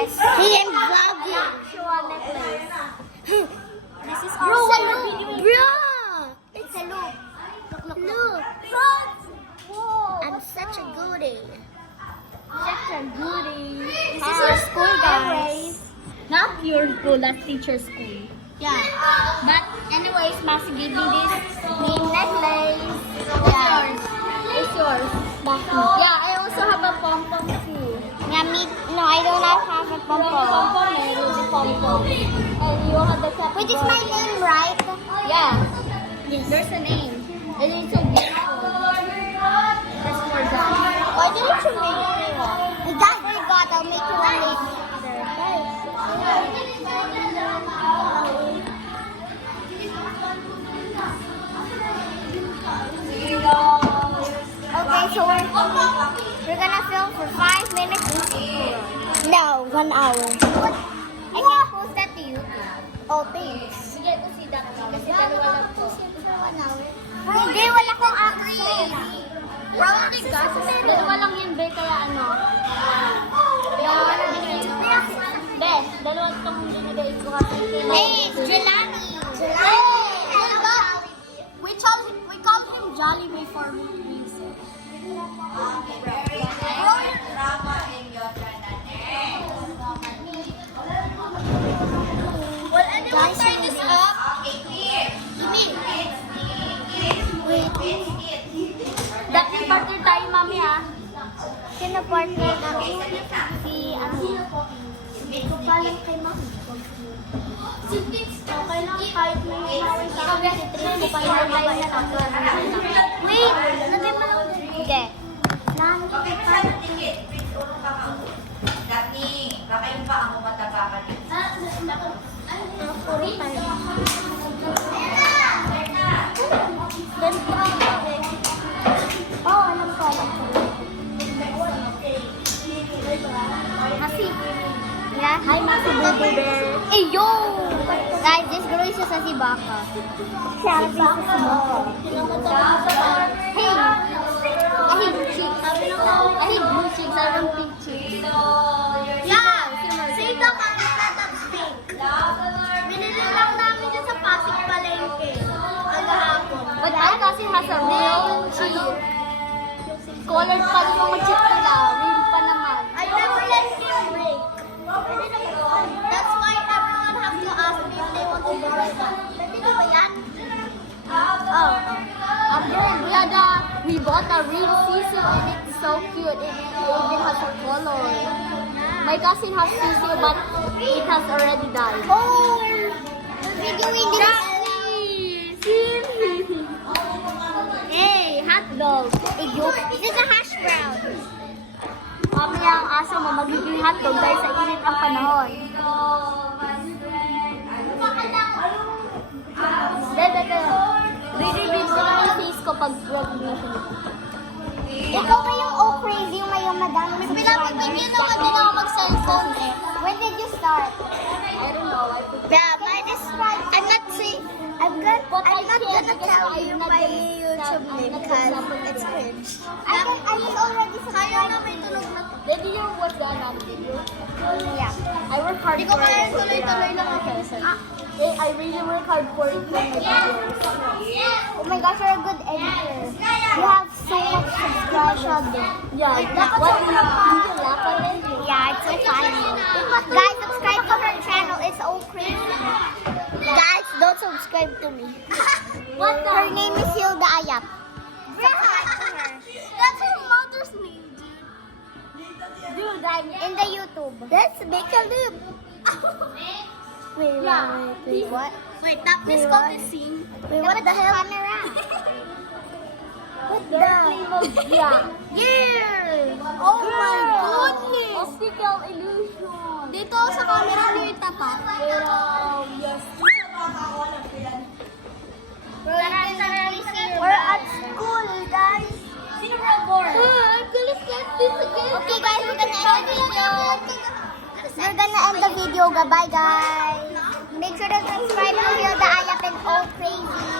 necklace. He is vlogging. Actual necklace. This is our Bro, salute. bro. It's a loop. Look. Whoa. I'm such a goodie. Such a goodie. This Ah, is your school, guys. anyways. Not your school, that's teacher's school. Yeah. But anyways, Masi gave me this name necklace. Yeah. It's yours. Yeah, I also have a pom-pom too. Yeah, no, I don't have a pom-pom. Pom-pom, meron si pom-pom. And you have the cap. Which is my name, right? Yeah. There's a name. And it's so beautiful. That's for that. Why didn't you make me one? I forgot. I'll make you one later. Okay, so we're gonna film for 5 minutes. No, 1 hour. I can post that to you. Oh, thanks. Bigyan ko si Daki kasi dalawa lang po. Hindi, wala kong access. Probably kasi dalawa lang yun, Be, kaya ano. Dalawa lang yun. Be, dalawa itong binigay ko kasi. Hey, it's Jelani. We call him Jollibee for reason. Well, anyone turn this up? Dati partner tayo, mami, ah. Sino partner namin? Si, Hindi ko pa lang kay mami. Okay lang, kahit may mawin sa akin, si Trin ko pa yung tayo na lang. Wait, natin mo. Hindi. Baka yung paa mo matapakan. Puro tayo. Oh, alam ko. Masi. Yeah? Hi, Masi Baby Bear. Eh, yo! Guys, this girl is just a si Baka. Siya is a si Baka. Hey! I hate chicks. I hate blue chicks. I don't pink chicks. Yeah! Say the Kakitatabs pink. Binili lang namin dyan sa Pasig Palengke. Agahapon. But I kasi has a real chick. Colored pa yung mga chick nila. Real pa naman. I never let him break. That's why everyone has to ask me if they want to break. Pwede di ba yan? Oh. After we bought a real sisig and it's so cute. It even has a color. My cousin has sisig but it has already died. Oh! We're doing this. Hey, hot dog. This is a hash brown. Mamaya ang aso mo magiging hotdog dahil sa init ang panahon. Re-reveal ko lang yung face ko pag recognition. Ikaw ba yung oh crazy, yung may madami Pinapagbigyan naman din ako mag-cellphone eh. When did you start? I don't know. I forgot. Yeah, mine is I'm not saying I'm not gonna tell you my YouTube name because it's cringe. I was already subscribed to you. Did you watch the another video? Yeah. I work hard Hindi ko for kaya it. tuloy-tuloy lang ako. I really work hard for it for my videos. Oh my gosh, you're a good editor. You have so much subscribers. Yeah, what you laugh at it? Yeah, it's so funny. Guys, subscribe to her channel. It's all crazy. Guys, don't subscribe to me. What the? Her name is Hilda Ayap. Subscribe to her. That's her mother's name, dude. In the YouTube. Let's make a loop. Wait, what? Wait, tap this Wait, call what? to sing. Wait, what the hell? Camera. What the? Yeah. Oh my goodness. Optical illusion. Dito sa camera niyo itapat. Pero, yes. We're at school, guys. Sino Robert? I'm gonna set this again. Okay, guys, we're gonna end the video. We're gonna end the video. Goodbye, guys. Make sure to subscribe to Hilda Ayap and All Crazy.